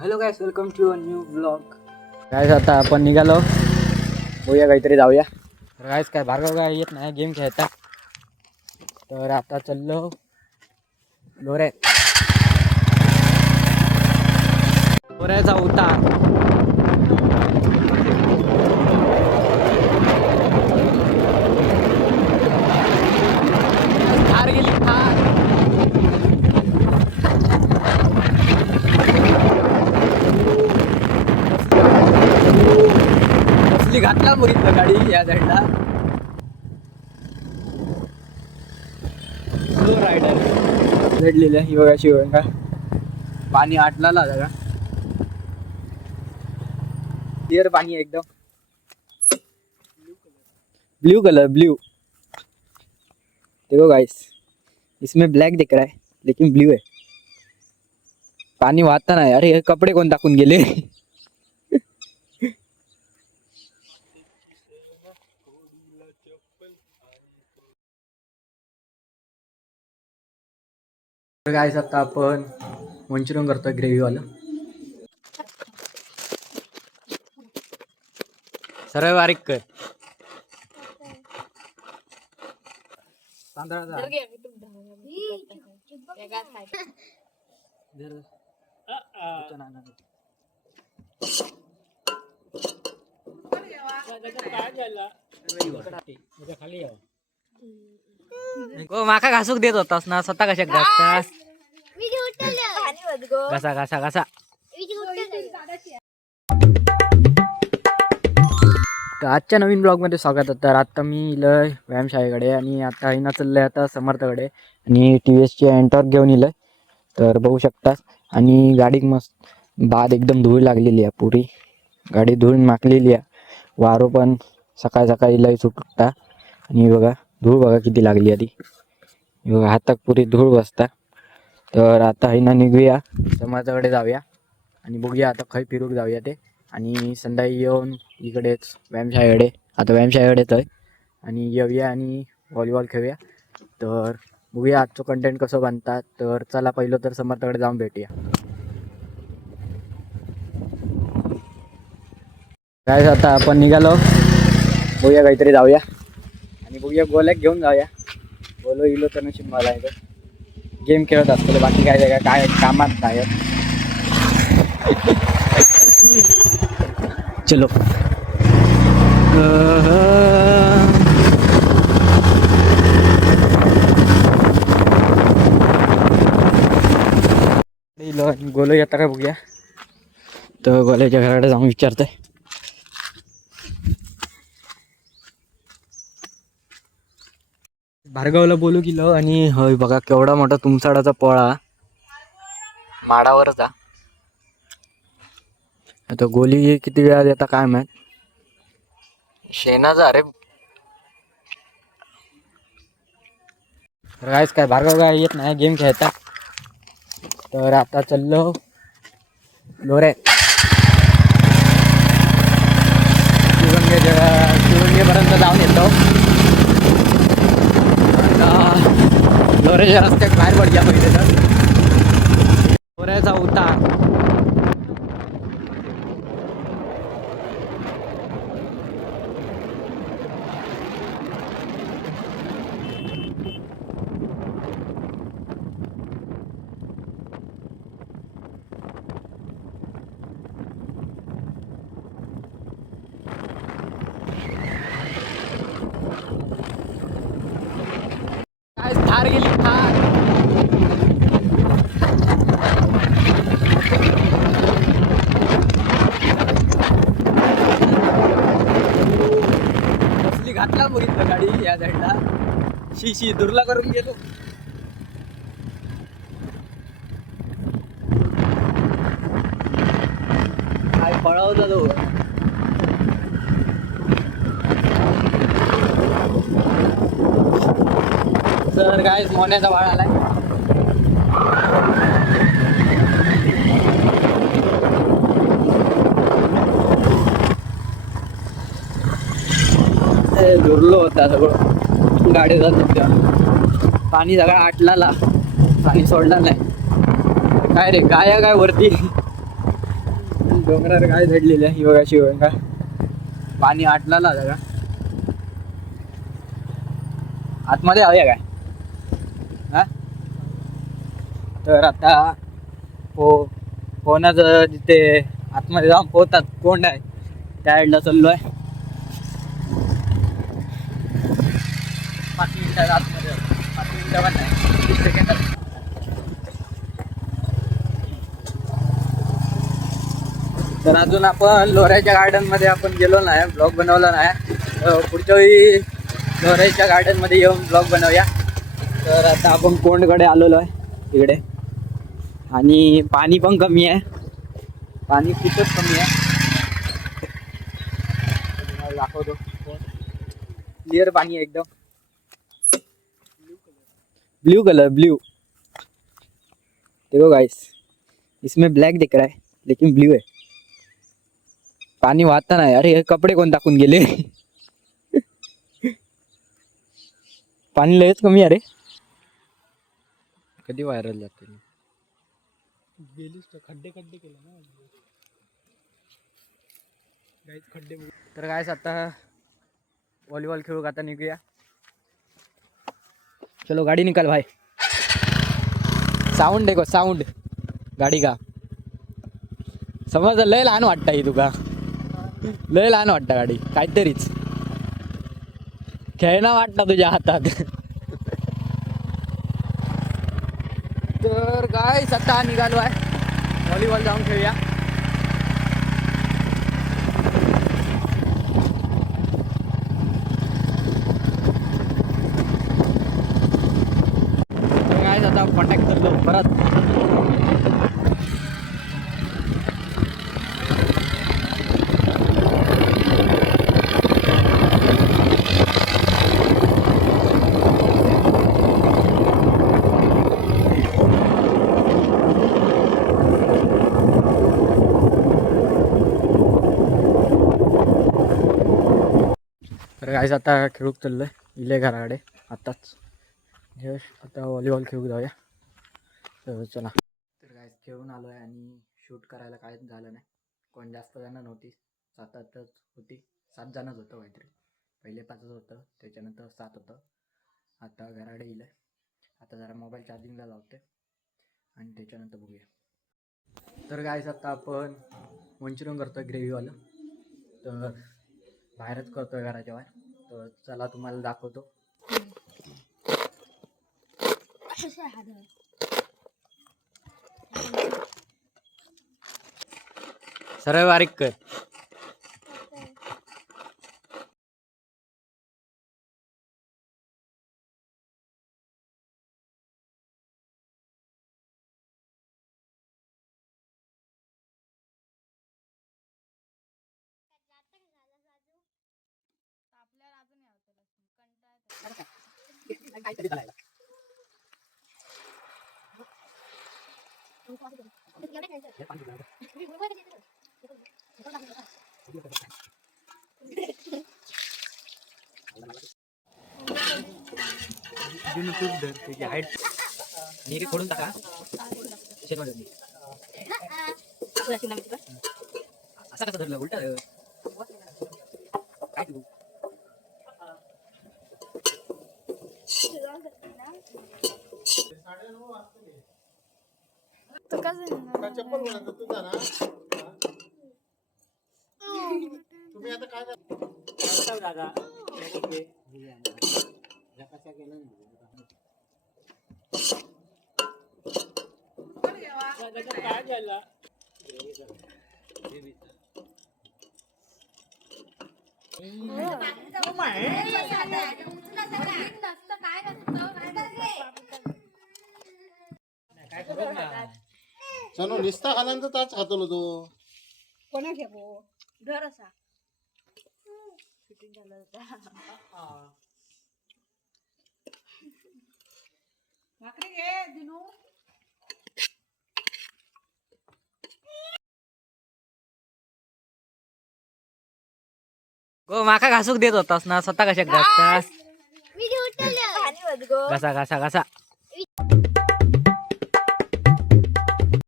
Hello guys, welcome to a new blog. Guys आता आपण निघालो, बघूया काहीतरी जाऊया. तर गाईस काय भार्गव काय येत नाही गेम खेळता, तर आता चाललो लोऱ्याचा उतार. थार गेली थार. कसली घातला बघितलं गाडी या साईडला. स्लो रायडर झडलेलं ही बघा शिवगंगा. पाणी आटला जरा, क्लियर पानी है एकदम. Blue colour blue. देखो गाइस, इसमें ब्लैक दिख रहा है लेकिन ब्लू है. पानी वाहता नाही. अरे हे कपडे कोण टाकून गेले. गाइस आता आपण मंचुरियन करतोय ग्रेव्ही वाला. सरळ बारीक कर. तांदळाचा माका घासूक देत होतास ना, स्वतः कशा घासतास. घासा घासा घासा. तर आजच्या नवीन ब्लॉगमध्ये स्वागत आहे. तर आता मी इलय व्यायामशाळेकडे आणि आता हिना चाललंय आता समर्थकडे आणि TVSची एंटॉर्क घेऊन इलय. तर बघू शकतास. आणि गाडीक मस्त बाद एकदम धूळ लागलेली आहे, पुरी गाडी धूळ माकलेली आहे. वारो पण सकाळ सकाळी लय सुटता आणि बघा धूळ बघा किती लागली आहे ती. बघा हाताक पुरी धूळ बसता. तर आता हिना निघूया, समाजाकडे जाऊया आणि बघूया आता खय फिरूक जाऊया ते. आणि संध्याकाळी येऊन इकडेच व्यायामशाळेकडे, आता व्यायामशाळेकडेच आहे आणि येऊया आणि व्हॉलीबॉल खेळूया. तर बघूया आजचं कंटेंट कसं बनतात. तर चला पहिलं तर समर्थकडे जाऊन भेटूया. काय आता आपण निघालो, बघूया काहीतरी जाऊया आणि बघूया गोल्याक घेऊन जाऊया. बोलो इलो तर नशीब मला आहे. गेम खेळत असतो बाकी काय काय कामात काय. चलो गोलो येता काय बघूया. तर गोल्याच्या घराकडे जाऊन विचारतोय. भार्गवला बोलू गेलो आणि होय बघा केवढा मोठा तुमसाडाचा पोळा माडावर जा. आता गोली किती वेळा देता काय माहित. शेणाचा अरे राईस काय भार्गव काय येत नाही गेम खेळता. तर आता चाललो लोऱ्यात. शिवगंगेपर्यंत जाऊन येतो. लोऱ्याच्या रस्त्यात बाहेर पडल्या पहिले तर लोऱ्याचा उतार. थार गेली थार. कसली घातला बघितलं गाडी या साईडला. शी दुर्ला करून गेलो. काय पळवला तो. तर काय मोन्याचा वाळ आलाय. दुर्लो होता सगळं गाडी जात होत्या. पाणी सगळं आटला, पाणी सोडला नाही. काय रे काय वरती डोंगरावर काय झडलेलं आहे बघा शिवगंगा. पाणी आटलाला का आतमध्ये आऊया काय हा. तर आता कोणाचं जिथे आतमध्ये जाऊन पोहतात कोंड आहे त्या साईडला चाललो आहे. 5 मिनिटात आतमध्ये 5 मिनिटं पण नाही 30 सेकंदात. तर अजून आपण लोऱ्याच्या गार्डनमध्ये आपण गेलो नाही, ब्लॉग बनवला नाही. पुढच्या वेळी लोऱ्याच्या गार्डनमध्ये येऊन ब्लॉग बनवूया. तर आता आपण कोंडकडे आलेलो आहे इकडे आणि पाणी पण कमी आहे, पाणी खूपच कमी आहे. दाखवतो क्लिअर पाणी आहे एकदम ब्लू कलर ब्लू. देखो गाइस इसमें ब्लैक दिख रहा है लेकिन ब्लू है. पाणी वाहता नाही. अरे कपडे कोण टाकून गेले. पाणी लयच कमी आहे रे. कधी व्हायरल जाते गेलीस तर खड्डे खड्डे केले ना गाइस खड्डे. तर गाइस आता व्हॉलीबॉल खेळू आता निघूया. चलो गाडी निकाल भाई. साऊंड देखो साऊंड गाडी का समज. लय लहान वाटतं ही तुका, लय लहान वाटतं गाडी काहीतरीच खेळणं वाटतं तुझ्या हातात. तर गाइस आता निघालो आहे व्हॉलीबॉल जाऊन खेळूया. तर गाइस आता कॉन्टॅक्ट करतो परत. तर गाइस आता खेळूक चाललोय इले घराकडे आताच. आता व्हॉलीबॉल खेळूक जाऊया. तर चला. तर गाइस खेळून आलो आहे आणि शूट करायला काहीच झालं नाही. कोण जास्त जण नव्हती, 7-8च होती. 7 जणच होतं काहीतरी. पहिले 5च होतं, त्याच्यानंतर 7 होतं. आता घराकडे येईल आहे. आता जरा मोबाईल चार्जिंगला लावते आणि त्याच्यानंतर बघूया. तर गाइस आता आपण मंचुरियन करतोय ग्रेव्हीवालं. तर बाहेरच करतोय घराच्या बाहेर. तर चला तुम्हाला दाखवतो. सरळ बारीक कर. फोडून टाका. असं कसं धरलं उलट काय तू. तुम्ही आता काय दादा काय झालं. चलो निस्ता खाल्यानंतर ताच खातलो तो कोणा घेबो घर असा शूटिंग झालं होता. भाकरी घे दिनू. गो माका घासूक देत होतास ना, स्वतः कशा घासतास. घासा घासा घासा.